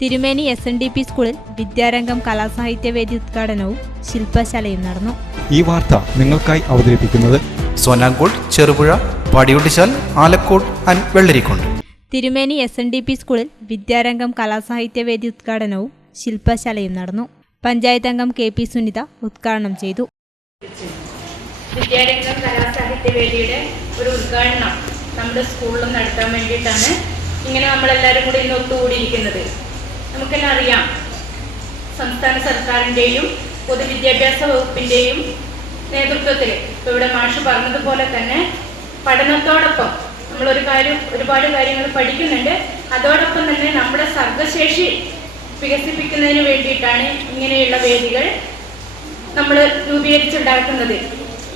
തിരുമേനി S N D P സ്കൂളിൽ വിദ്യാരംഗം കലാസാഹിത്യവേദി ഉദ്ഘാടനവും ശില്പശാലയും നടന്നു. ഈ വാർത്ത നിങ്ങൾക്കായി അവതരിപ്പിക്കുന്നത് സോനാങ്കോട് ചെറുപുഴ പാടിയൊട്ടിച്ചാൽ ആലക്കോട് ആൻഡ് വെള്ളരിക്കോട്ട് തിരുമേനി എസ് എൻ ഡി പി സ്കൂളിൽ വിദ്യാരംഗം കലാസാഹിത്യവേദി ഉദ്ഘാടനവും ശില്പശാലയും നടന്നു. പഞ്ചായത്ത് അംഗം കെ പി സുനിത ഉദ്ഘാടനം ചെയ്തു. വിദ്യാരംഗം കലാസാഹിത്യവേദിയുടെ ഒരു ഉദ്ഘാടനം നമ്മുടെ സ്കൂളിലും നടത്താൻ വേണ്ടിയിട്ടാണ് ഇങ്ങനെ നമ്മളെല്ലാവരും കൂടി ഇന്ന് ഒത്തുകൂടിയിരിക്കുന്നത്. നമുക്കെല്ലാം അറിയാം സംസ്ഥാന സർക്കാരിന്റെയും പൊതുവിദ്യാഭ്യാസ വകുപ്പിന്റെയും നേതൃത്വത്തിൽ ഇപ്പോൾ ഇവിടെ മാഷ് പറഞ്ഞതുപോലെ തന്നെ പഠനത്തോടൊപ്പം നമ്മളൊരു കാര്യം ഒരുപാട് കാര്യങ്ങൾ പഠിക്കുന്നുണ്ട്. അതോടൊപ്പം തന്നെ നമ്മുടെ സർഗശേഷി വികസിപ്പിക്കുന്നതിന് വേണ്ടിയിട്ടാണ് ഇങ്ങനെയുള്ള വേദികൾ നമ്മൾ രൂപീകരിച്ചുണ്ടാക്കുന്നത്.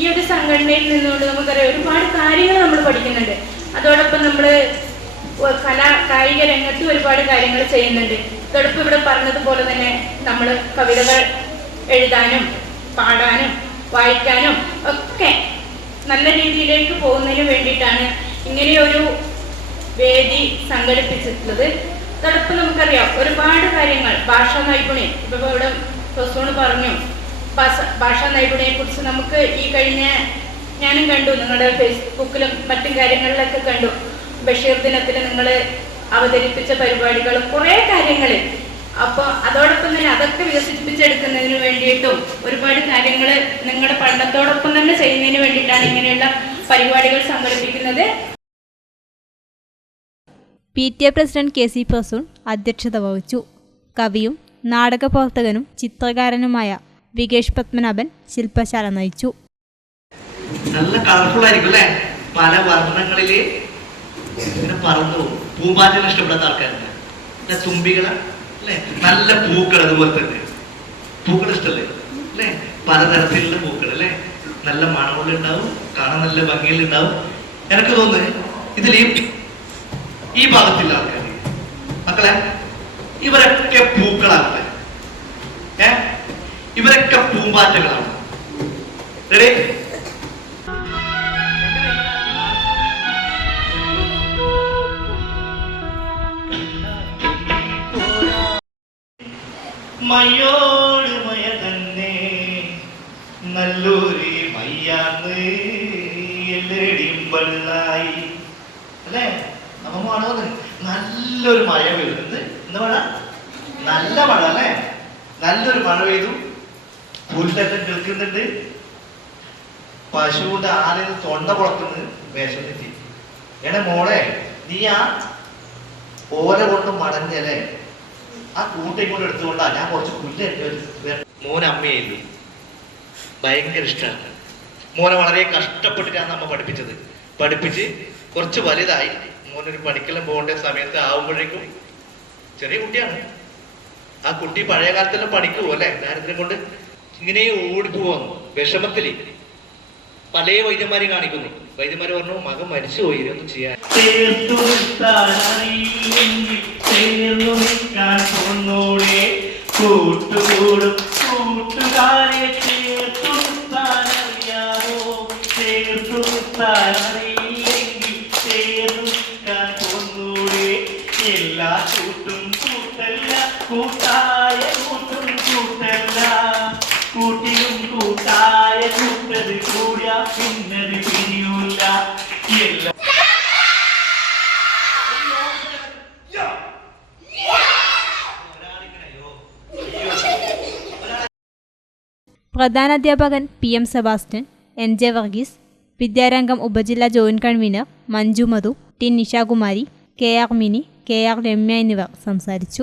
ഈ ഒരു സംഘടനയിൽ നിന്നുകൊണ്ട് നമുക്കറിയാം ഒരുപാട് കാര്യങ്ങൾ നമ്മൾ പഠിക്കുന്നുണ്ട്. അതോടൊപ്പം നമ്മൾ കലാ കായിക രംഗത്ത് ഒരുപാട് കാര്യങ്ങൾ ചെയ്യുന്നുണ്ട്. അതോടൊപ്പം ഇവിടെ പറഞ്ഞതുപോലെ തന്നെ നമ്മൾ കവിതകൾ എഴുതാനും പാടാനും വായിക്കാനും ഒക്കെ നല്ല രീതിയിലേക്ക് പോകുന്നതിന് വേണ്ടിയിട്ടാണ് ഇങ്ങനെയൊരു വേദി സംഘടിപ്പിച്ചിട്ടുള്ളത്. തടുപ്പ് നമുക്കറിയാം. ഒരുപാട് കാര്യങ്ങൾ. ഭാഷാ നൈപുണ്യം. ഇപ്പൊ ഇവിടെ പ്രസൂണ് പറഞ്ഞു ഭാഷാ നൈപുണ്യെ കുറിച്ച് നമുക്ക് ഈ കഴിഞ്ഞ ഞാനും കണ്ടു. നിങ്ങളുടെ ഫേസ്ബുക്കിലും മറ്റും കാര്യങ്ങളിലൊക്കെ കണ്ടു. ബഷീർ ദിനത്തിൽ നിങ്ങൾ അവതരിപ്പിച്ച പരിപാടികളും കുറെ കാര്യങ്ങൾ അപ്പൊ അതോടൊപ്പം തന്നെ അതൊക്കെ വികസിപ്പിച്ചെടുക്കുന്നതിന് വേണ്ടിയിട്ടും ഒരുപാട് കാര്യങ്ങൾ നിങ്ങളുടെ പഠനത്തോടൊപ്പം തന്നെ ചെയ്യുന്നതിന് വേണ്ടിയിട്ടാണ് ഇങ്ങനെയുള്ള പരിപാടികൾ സംഘടിപ്പിക്കുന്നത്. P T A president K C Prasoon അധ്യക്ഷത വഹിച്ചു. കവിയും നാടക നാടകപ്രവർത്തകനും ചിത്രകാരനുമായ വികേഷ് പത്മനാഭൻ ശില്പശാല നയിച്ചു. നല്ല കളർഫുൾ ആയിരിക്കും അല്ലേ? പല വർണങ്ങളിൽ ഇങ്ങനെ പറന്നു പോകും. പൂമ്പാറ്റകൾ ഇഷ്ടപ്പെടാത്ത ആൾക്കാരുണ്ട്. പിന്നെ തുമ്പികൾ അല്ലെ? നല്ല പൂക്കൾ അതുപോലെ തന്നെ. പൂക്കൾ ഇഷ്ടല്ലേ? അല്ലെ? പലതരത്തിലുള്ള പൂക്കൾ അല്ലെ? നല്ല മണമുള്ളുണ്ടാവും കാണാൻ നല്ല ഭംഗിയിലുണ്ടാവും എനിക്ക് തോന്നുന്നു ഇതിൽ ഈ ഭാഗത്തുള്ള ആൾക്കാർ മക്കളെ ഇവരൊക്കെ പൂക്കളാണ്. ഏ? ഇവരൊക്കെ പൂമ്പാറ്റകളാണ്. റെഡി മയോട് മയ തന്നെ. നല്ലൊരു മയ്യാന്ന് എല്ലടിയും വെള്ളായി അല്ലേ? നല്ലൊരു മഴ പെയ്യുന്നത് എന്താ? മഴ നല്ല മഴ അല്ലേ? നല്ലൊരു മഴ പെയ്തു. പുല്ലൊക്കെ കേൾക്കുന്നുണ്ട് പശുവിന്റെ ആലിന് തൊണ്ട പുറത്തുനിന്ന് വേഷം തെറ്റി. എടാ മോളെ നീ ആ ഓല കൊണ്ട് മടഞ്ഞല്ലേ ആ കൂട്ടി കൊണ്ട് എടുത്തുകൊണ്ടാ ഞാൻ കുറച്ച് പുല്ല് മോൻ അമ്മയായിരുന്നു ഭയങ്കര ഇഷ്ടമാണ് മോനെ വളരെ കഷ്ടപ്പെട്ടിട്ടാണ് അമ്മ പഠിപ്പിച്ചത്. പഠിപ്പിച്ച് കുറച്ച് വലുതായി. മോനൊരു പണിക്കെല്ലാം പോകേണ്ട സമയത്ത് ആവുമ്പോഴേക്കും ചെറിയ കുട്ടിയാണ്. ആ കുട്ടി പഴയ കാലത്തെല്ലാം പണിക്ക് അല്ലെ? ദാരിദ്ര്യം കൊണ്ട് ഇങ്ങനെ ഓടിപ്പോവാന്നു വിഷമത്തിൽ. പല വൈദ്യന്മാരെ കാണിക്കുന്നു. വൈദ്യന്മാര് പറഞ്ഞു മകൻ മരിച്ചുപോയി ഇതൊന്നും ചെയ്യാൻ ചേർന്നു നിൽക്കാൻ തോന്നോടെ കൂട്ടുകൂടും. കൂട്ടുകാരെ ചേർത്തു നിർത്താനറിയാമോ ചേർത്തു നിർത്താനറിയില്ലെങ്കിൽ ചേർന്നു നിൽക്കാൻ എല്ലാ കൂട്ടും കൂട്ടല്ല. കൂട്ടായ കൂട്ടും കൂട്ടല്ല. കൂട്ടിയും കൂട്ടായ കൂട്ടത് കൂടിയ. പിന്നത് പിരിയൂല പ്രധാനാധ്യാപകൻ P M Sebastian N J Varghese Vidyarangam ഉപജില്ലാ joint convener Manju Madhu T Nishakumari K R Mini K R Ramya എന്നിവർ സംസാരിച്ചു.